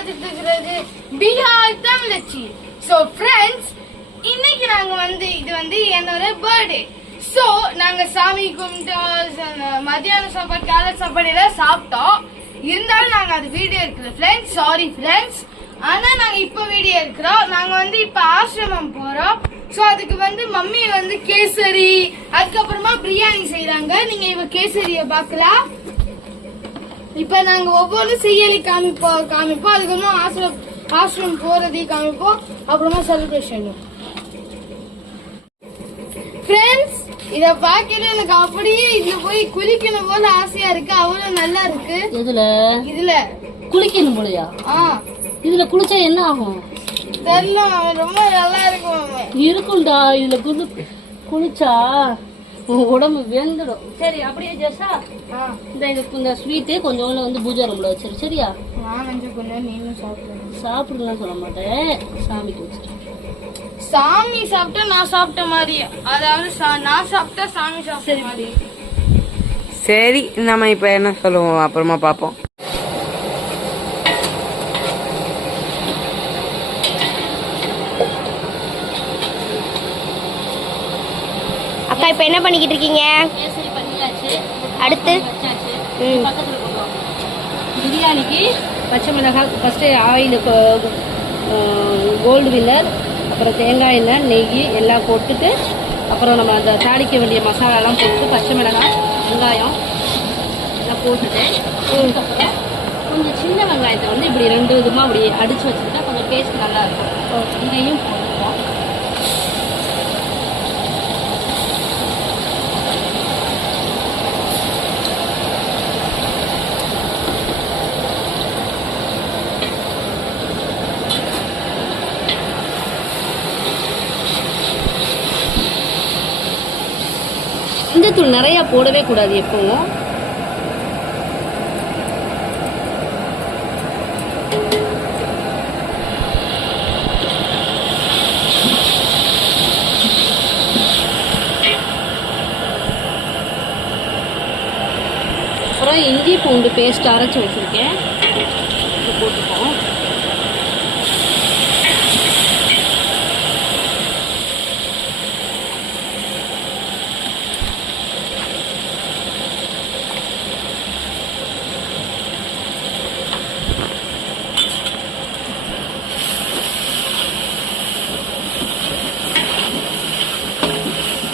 பார்த்துட்டு இருக்கிறது பிஹார் தமிழச்சி. So friends, இன்னைக்கு நாங்க இது என்னோட பர்த்டே. சோ நாங்க சாமி கும்பிட்டோம், மத்தியான சாப்பாடு காலை சாப்பாடு எல்லாம் சாப்பிட்டோம். இருந்தாலும் நாங்க அது வீடியோ எடுக்கல ஃப்ரெண்ட்ஸ், சாரி ஃப்ரெண்ட்ஸ். ஆனா நாங்க இப்ப வீடியோ எடுக்கிறோம். நாங்க இப்ப ஆசிரமம் போறோம். சோ அதுக்கு மம்மி கேசரி, அதுக்கப்புறமா பிரியாணி செய்யறாங்க. நீங்க இவ கேசரிய பாக்கலாம். இப்ப நாங்க ஒவ்வொன்றும் செய்யலி காமிப்போம். அதுக்கப்புறமா ஆசிரமம் போறதையும் காமிப்போம். அப்புறமா செலிப்ரேஷன். ஃப்ரெண்ட்ஸ், இத பாக்கல எனக்கு அப்படியே இதுல போய் குளிக்கணும் போல ஆசையா இருக்கு. அவ்வளவு நல்லா இருக்கு. இதுல குளிக்கணும் போலயா? இதுல குளிச்சா என்ன ஆகும் தெரியல. ரொம்ப நல்லா இருக்கும்டா. இதுல குளிச்சா உடம்பு வெந்துடும். சரி, அப்படியே ஜெஸா இந்த ஸ்வீட்டு கொஞ்சம் பூஜை ரூம்ல வச்சிரு. சரியா? கொஞ்சம் நீங்களும் சாப்பிடுலாம் சொல்ல மாட்டேன். சாமிக்கு வச்சிரு. சாமி சாப்பிட்டா நான் சாப்பிட்ட மாதிரி, அதாவது நான் சாப்பிட்டா சாமி சாப்பிட்ட மாதிரி. சரி, நம்ம இப்ப என்ன சொல்லுவோம் அப்புறமா பாப்போம். அக்கா இப்ப என்ன பண்ணிக்கிட்டு இருக்கீங்க? அடுத்து பிரியாணிக்கு பச்சை மிளகாய் ஃபர்ஸ்ட் ஆயில், கோல்டு வின்னர், அப்புறம் தேங்காய் எண்ணெய், நெய் எல்லாம் போட்டுட்டு அப்புறம் நம்ம அந்த தாளிக்க வேண்டிய மசாலாலாம் போட்டு பச்சை மிளகாய், வெங்காயம் எல்லாம் போட்டுட்டு அதுக்கப்புறம் கொஞ்சம் சின்ன வெங்காயத்தை இப்படி 2 விதமாக அப்படி அடித்து வச்சுக்கிட்டா கொஞ்சம் டேஸ்ட் நல்லா இருக்கும். இதையும் போட்டுப்போம். மஞ்சத்தூள் நிறைய போடவே கூடாது எப்பவும். அப்புறம் இஞ்சி பூண்டு பேஸ்ட் அரைச்சி வச்சிருக்கேன், இது போட்டுப்போம்.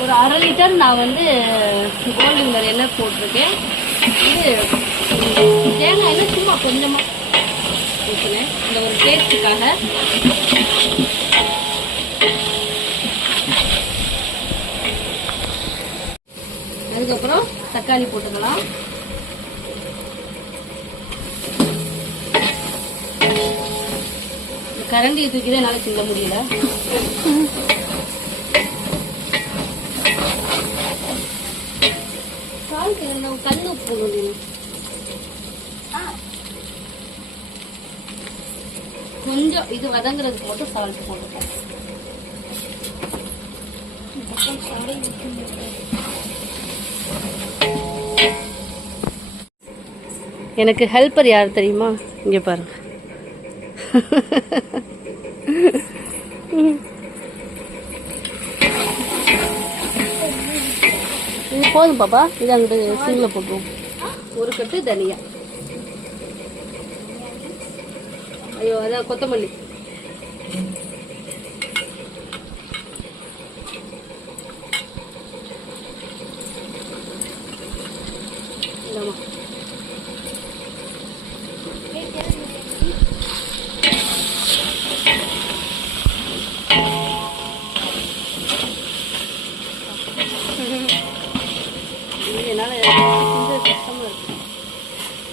ஒரு 1/2 லிட்டர் நான் கோல்டு வின்னர் எண்ணெய் போட்டிருக்கேன். இது தேங்காய் எண்ணெய் சும்மா கொஞ்சமாக ஊற்றினேன், இந்த ஒரு டேஸ்ட்டுக்காக. அதுக்கப்புறம் தக்காளி போட்டுக்கலாம். கரண்டியை தூக்கிதான் என்னால் கிள்ள முடியல. கல் உப்பு கொஞ்சம் இது வதங்குறதுக்கு மட்டும் சால்ட் போட்டுப்போம். எனக்கு ஹெல்ப்பர் யார் தெரியுமா? இங்க பாருங்க. இது போதும் பாப்பா, இது அங்கிட்டு சீனில் போட்டுருவோம். ஒரு கட்டு தனியா, ஐயோ அதான் கொத்தமல்லி.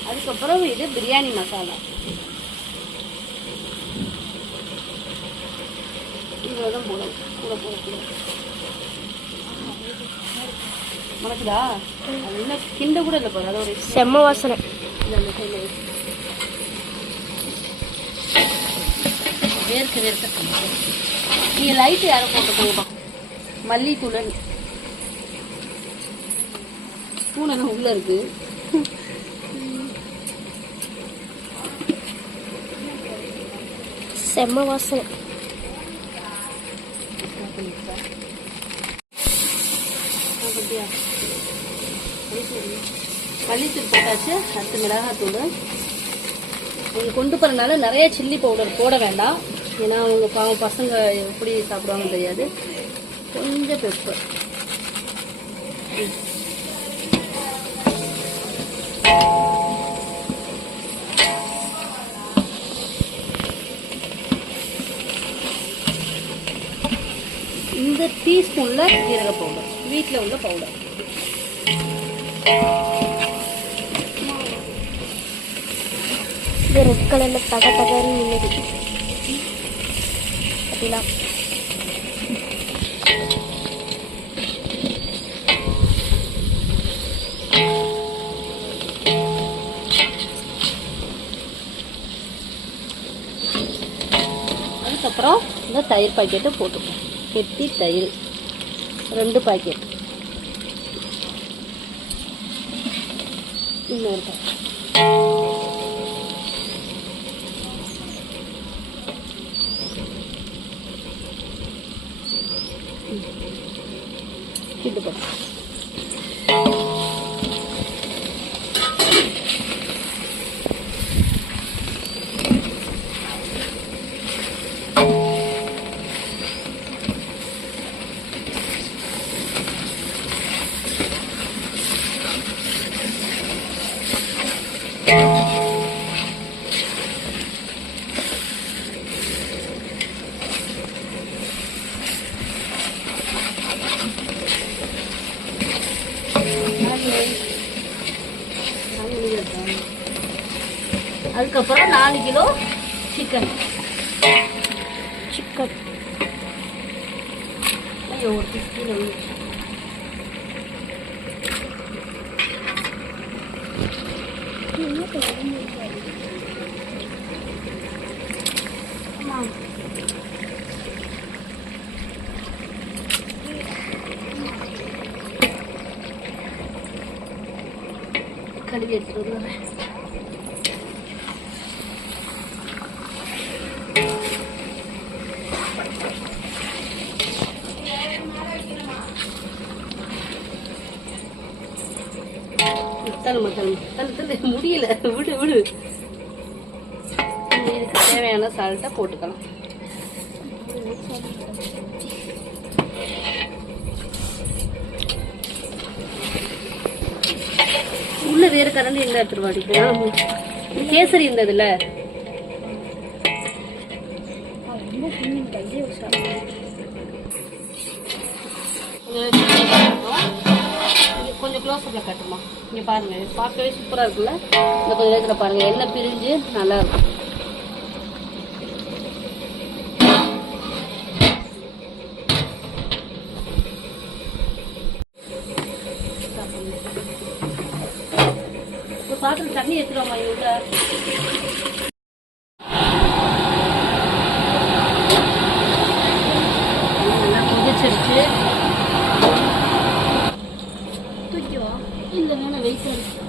அதுக்கப்புறம் இது பிரியாணி மசாலா, இவ்வளோதான் போடணும், கூட போடக்கூடாது. மணக்குதா? அது என்ன கிண்ட கூட இல்லை பாரு, அதோட செம்ம வாசனை. வேர்க்க நீங்கள் லைட்டு யாரும் போட்டுக்கோங்கப்பா. மல்லித்தூள் பூனை உள்ள இருக்கு. செம்ம வாசனை. மல்லித்தூள் போட்டாச்சு. அடுத்து மிளகாத்தூள். நீங்கள் கொண்டு போகிறனால நிறைய சில்லி பவுடர் போட வேண்டாம். ஏன்னா அவங்க பாவம் பசங்க எப்படி சாப்பிடுவாங்கன்னு தெரியாது. கொஞ்சம் பெப்பர். இந்த டீஸ்பூனில் ஜீரக பவுடர், வீட்டில் உள்ள பவுடர். இது ரெட் கலரில் தகன்னு நின்றுது அப்படின்னா. அதுக்கப்புறம் இந்த தயிர் பாக்கெட்டை போட்டுப்போம். கெட்டி தயிர் 2 பாக்கெட். இன்னொரு பாக்கெட். இது போட்டு அதுக்கப்புறம் 4 கிலோ சிக்கன். ஐயோ ஒரு கிலோ. கழுவி எடுத்துட்டு வருவேன். முடியல, விடு விடு. இதுக்கு தேவையான சால்ட்டை போட்டுக்கலாம். உள்ள வேற கரண்டி இருந்தா எடுத்துட்டு வாடிக்கலாம். கேசரி இருந்ததுல கொஞ்சம் க்ளோஸ்அப்ல கட்டுமா. இங்க பாருங்க, பார்க்கவே சூப்பரா இருக்குல்ல. இந்த கொஞ்சம் நேரத்துல பாருங்க எண்ணெய் பிரிஞ்சு நல்லா இருக்கும். பாத்திரம் தண்ணி எடுத்துருவாமா இவங்க. நல்லா கொதிச்சிருச்சு. தூக்கிவா இல்லை வேணாம், வெயிட் இருக்கு.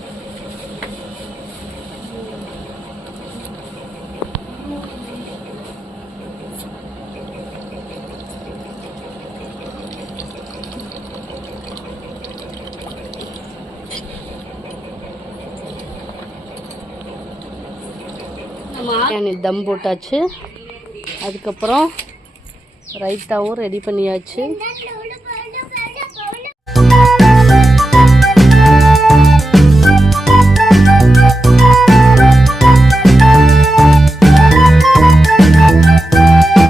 தம் போட்டாச்சு. அதுக்கப்புறம் ரைத்தாவும் ரெடி பண்ணியாச்சு.